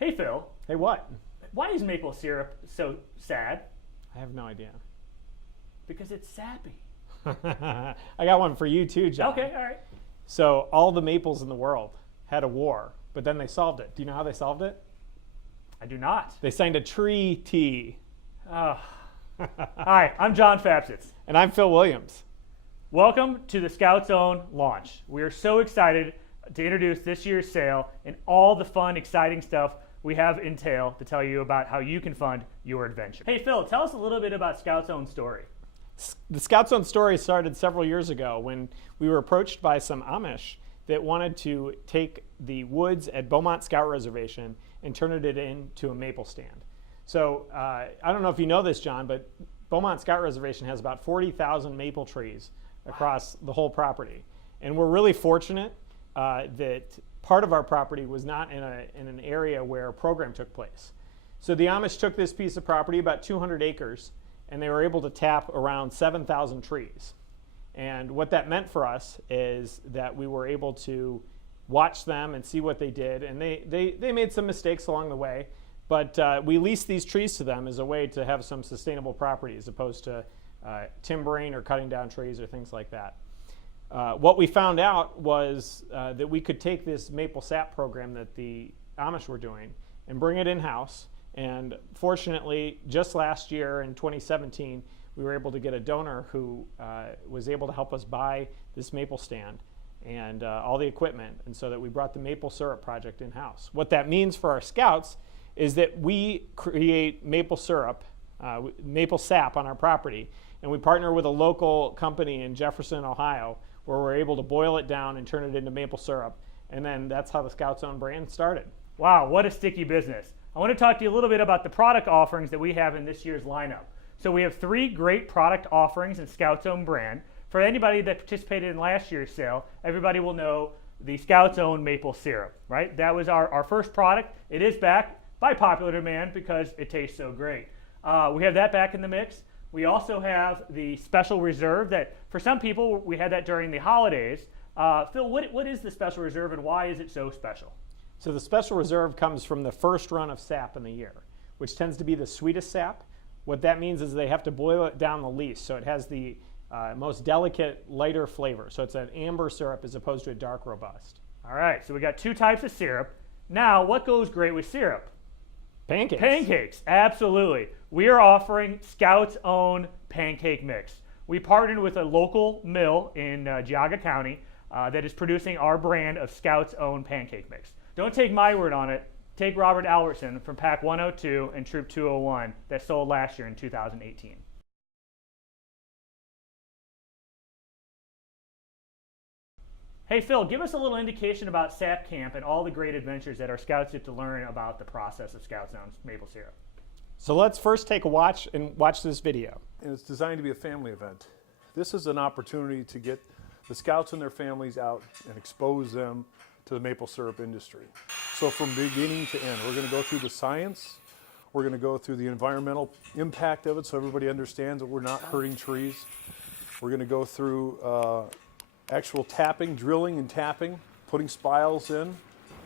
Hey Phil, Hey, what? why is maple syrup so sad? I have no idea. Because it's sappy. I got one for you too, John. Okay, all right. So all the maples in the world had a war, but then they solved it. Do you know how they solved it? I do not. They signed a treaty. Hi, I'm John Fapsitz. And I'm Phil Williams. Welcome to the Scout Zone launch. We are so excited to introduce this year's sale and all the fun, exciting stuff we have entail to tell you about how you can fund your adventure. Hey Phil, tell us a little bit about Scout Zone's story. The Scout Zone story started several years ago when we were approached by some Amish that wanted to take the woods at Beaumont Scout Reservation and turn it into a maple stand. So I don't know if you know this, John, but Beaumont Scout Reservation has about 40,000 maple trees across the whole property. And we're really fortunate that part of our property was not in an area where a program took place. So the Amish took this piece of property, about 200 acres, and they were able to tap around 7,000 trees. And what that meant for us is that we were able to watch them and see what they did. And they made some mistakes along the way, but we leased these trees to them as a way to have some sustainable property as opposed to timbering or cutting down trees or things like that. What we found out was that we could take this maple sap program that the Amish were doing and bring it in-house. And fortunately, just last year in 2017, we were able to get a donor who was able to help us buy this maple stand and all the equipment, and so that we brought the maple syrup project in-house. What that means for our scouts is that we create maple syrup, maple sap on our property, and we partner with a local company in Jefferson, Ohio, where we're able to boil it down and turn it into maple syrup, and then that's how the Scout Zone brand started. Wow, what a sticky business. I want to talk to you a little bit about the product offerings that we have in this year's lineup. So we have 3 great product offerings in Scout Zone brand. For anybody that participated in last year's sale, everybody will know the Scout Zone maple syrup, right? That was our first product. It is back by popular demand because it tastes so great. We have that back in the mix. We also have the Special Reserve that for some people, we had that during the holidays. Phil, what is the Special Reserve and why is it so special? So the Special Reserve comes from the first run of sap in the year, which tends to be the sweetest sap. What that means is they have to boil it down the least, so it has the most delicate, lighter flavor. So it's an amber syrup as opposed to a dark robust. All right, so we got 2 types of syrup. Now, what goes great with syrup? Pancakes. Pancakes, absolutely. We are offering Scout's own pancake mix. We partnered with a local mill in Geauga County that is producing our brand of Scout's own pancake mix. Don't take my word on it. Take Robert Albertson from Pack 102 and Troop 201 that sold last year in 2018. Hey Phil, give us a little indication about SAP Camp and all the great adventures that our scouts get to learn about the process of Scout Zone's maple syrup. So let's first take a watch and watch this video. And it's designed to be a family event. This is an opportunity to get the scouts and their families out and expose them to the maple syrup industry. So from beginning to end, we're going to go through the science, we're going to go through the environmental impact of it so everybody understands that we're not hurting trees. We're going to go through actual tapping, drilling and tapping, putting spiles in.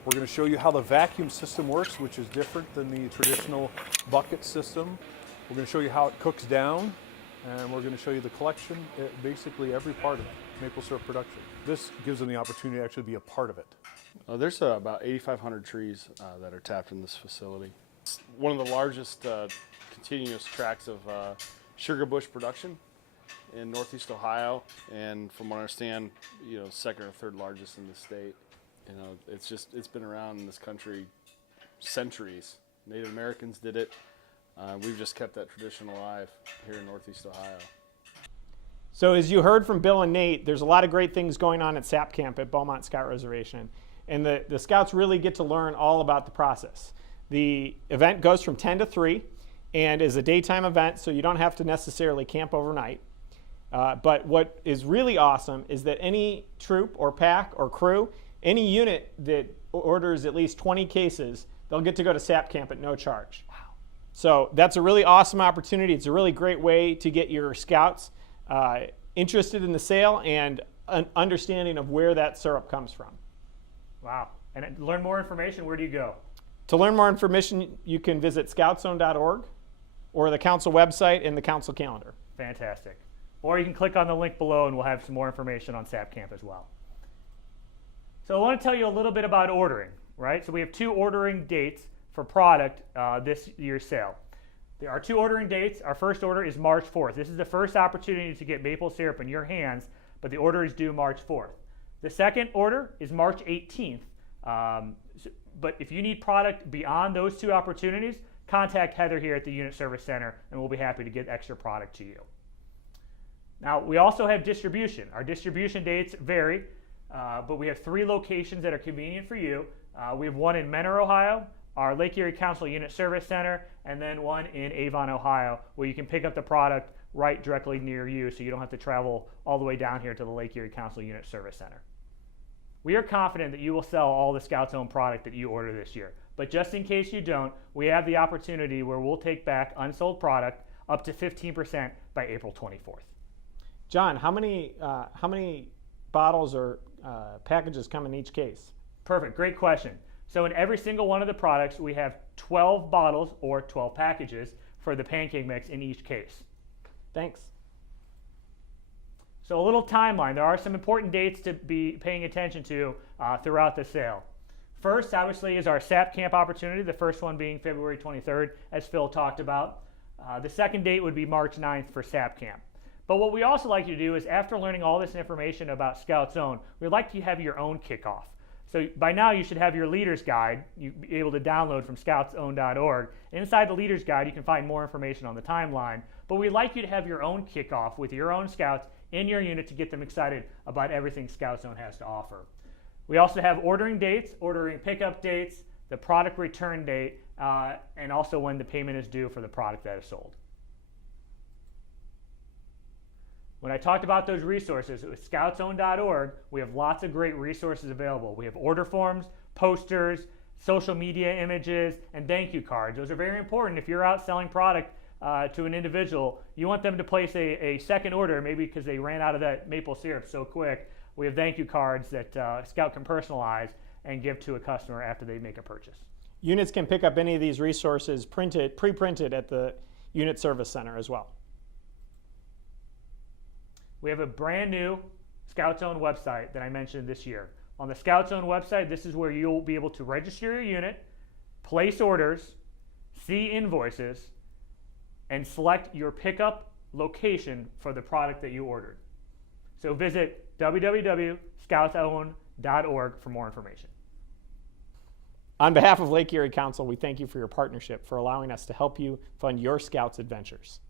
We're going to show you how the vacuum system works, which is different than the traditional bucket system. We're going to show you how it cooks down, and we're going to show you the collection, basically every part of maple syrup production. This gives them the opportunity to actually be a part of it. There's about 8,500 trees that are tapped in this facility. It's one of the largest continuous tracts of sugar bush production in Northeast Ohio, and from what I understand, second or third largest in the state. It's been around in this country centuries. Native Americans did it. We've just kept that tradition alive here in Northeast Ohio. So as you heard from Bill and Nate, there's a lot of great things going on at SAP Camp at Beaumont Scout Reservation. And the scouts really get to learn all about the process. The event goes from 10 to 3 and is a daytime event, so you don't have to necessarily camp overnight. But what is really awesome is that any troop or pack or crew, any unit that orders at least 20 cases, they'll get to go to SAP Camp at no charge. Wow. So that's a really awesome opportunity. It's a really great way to get your scouts interested in the sale and an understanding of where that syrup comes from. Wow. And to learn more information, where do you go? To learn more information, you can visit scoutzone.org or the council website in the council calendar. Fantastic. Or you can click on the link below and we'll have some more information on SAP Camp as well. So I want to tell you a little bit about ordering, right? So we have 2 ordering dates for product this year's sale. There are 2 ordering dates. Our first order is March 4th. This is the first opportunity to get maple syrup in your hands, but the order is due March 4th. The second order is March 18th. But if you need product beyond those 2 opportunities, contact Heather here at the Unit Service Center and we'll be happy to get extra product to you. Now, we also have distribution. Our distribution dates vary, but we have 3 locations that are convenient for you. We have one in Mentor, Ohio, our Lake Erie Council Unit Service Center, and then one in Avon, Ohio, where you can pick up the product right directly near you so you don't have to travel all the way down here to the Lake Erie Council Unit Service Center. We are confident that you will sell all the Scout Zone product that you order this year. But just in case you don't, we have the opportunity where we'll take back unsold product up to 15% by April 24th. John, how many bottles or packages come in each case? Perfect, great question. So in every single one of the products, we have 12 bottles or 12 packages for the pancake mix in each case. Thanks. So a little timeline. There are some important dates to be paying attention to throughout the sale. First, obviously, is our SAP Camp opportunity, the first one being February 23rd, as Phil talked about. The second date would be March 9th for SAP Camp. But what we also like you to do is, after learning all this information about Scout Zone, we'd like you to have your own kickoff. So by now you should have your leader's guide you'll be able to download from scoutzone.org. Inside the leader's guide you can find more information on the timeline, but we'd like you to have your own kickoff with your own scouts in your unit to get them excited about everything Scout Zone has to offer. We also have ordering dates, ordering pickup dates, the product return date, and also when the payment is due for the product that is sold. When I talked about those resources, with scoutzone.org, we have lots of great resources available. We have order forms, posters, social media images, and thank you cards. Those are very important. If you're out selling product to an individual, you want them to place a second order, maybe because they ran out of that maple syrup so quick. We have thank you cards that Scout can personalize and give to a customer after they make a purchase. Units can pick up any of these resources pre-printed at the Unit Service Center as well. We have a brand new Scout Zone website that I mentioned this year. On the Scout Zone website, this is where you'll be able to register your unit, place orders, see invoices, and select your pickup location for the product that you ordered. So visit www.scoutzone.org for more information. On behalf of Lake Erie Council, we thank you for your partnership, for allowing us to help you fund your Scouts adventures.